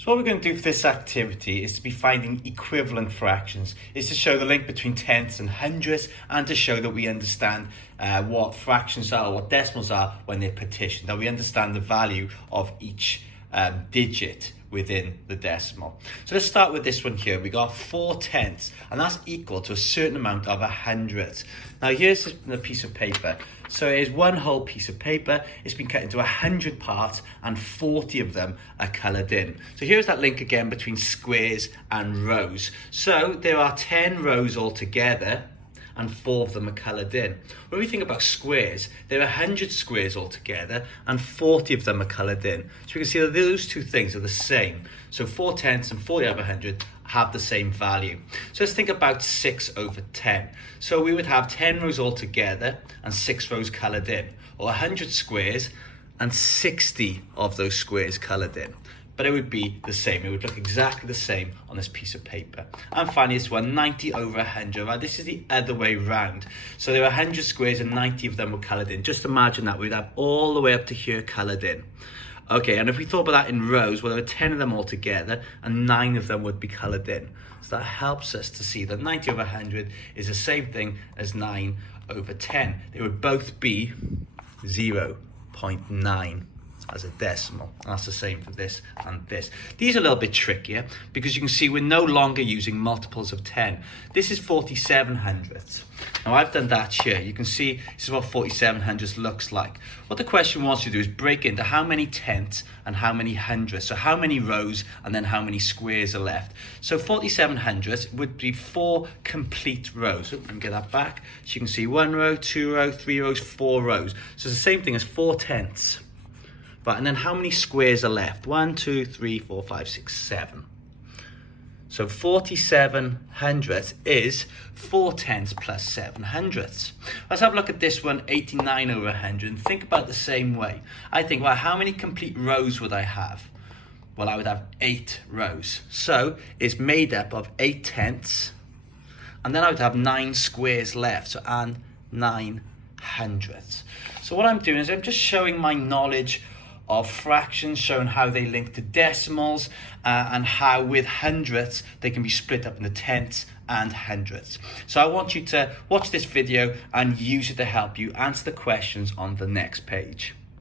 So what we're going to do for this activity is to be finding equivalent fractions. It's to show the link between tenths and hundredths and to show that we understand what fractions are, what decimals are when they're partitioned, that we understand the value of each digit within the decimal. So let's start with this one here. We got 4/10, and that's equal to a certain amount of 100. Now here's a piece of paper. So it is one whole piece of paper. It's been cut into 100 parts and 40 of them are coloured in. So here's that link again between squares and rows. So there are 10 rows altogether and 4 of them are coloured in. When we think about squares, there are 100 squares altogether and 40 of them are coloured in. So we can see that those two things are the same. So 4/10 and 40 over 100 have the same value. So let's think about 6/10. So we would have 10 rows altogether and 6 rows coloured in, or 100 squares and 60 of those squares coloured in. But it would be the same. It would look exactly the same on this piece of paper. And finally, this one, 90/100. Right, this is the other way round. So there are 100 squares and 90 of them were coloured in. Just imagine that. We'd have all the way up to here coloured in. Okay, and if we thought about that in rows, well, there were 10 of them all together and 9 of them would be coloured in. So that helps us to see that 90/100 is the same thing as 9/10. They would both be 0.9 as a decimal. And that's the same for this and this. These are a little bit trickier because you can see we're no longer using multiples of 10. This is 47/100. Now I've done that here. You can see this is what 47/100 looks like. What the question wants you to do is break into how many tenths and how many hundredths. So how many rows and then how many squares are left. So 47/100 would be 4 complete rows. Let me get that back. So you can see 1 row, 2 rows, 3 rows, 4 rows. So it's the same thing as 4/10. Right, and then how many squares are left? 1, 2, 3, 4, 5, 6, 7. So 47/100 is 4/10 plus 7/100. Let's have a look at this one, 89/100, and think about it the same way. I think, well, how many complete rows would I have? Well, I would have 8 rows. So it's made up of 8/10, and then I would have 9 squares left, so and 9/100. So what I'm doing is I'm just showing my knowledge of fractions, showing how they link to decimals and how with hundredths they can be split up into tenths and hundredths. So I want you to watch this video and use it to help you answer the questions on the next page.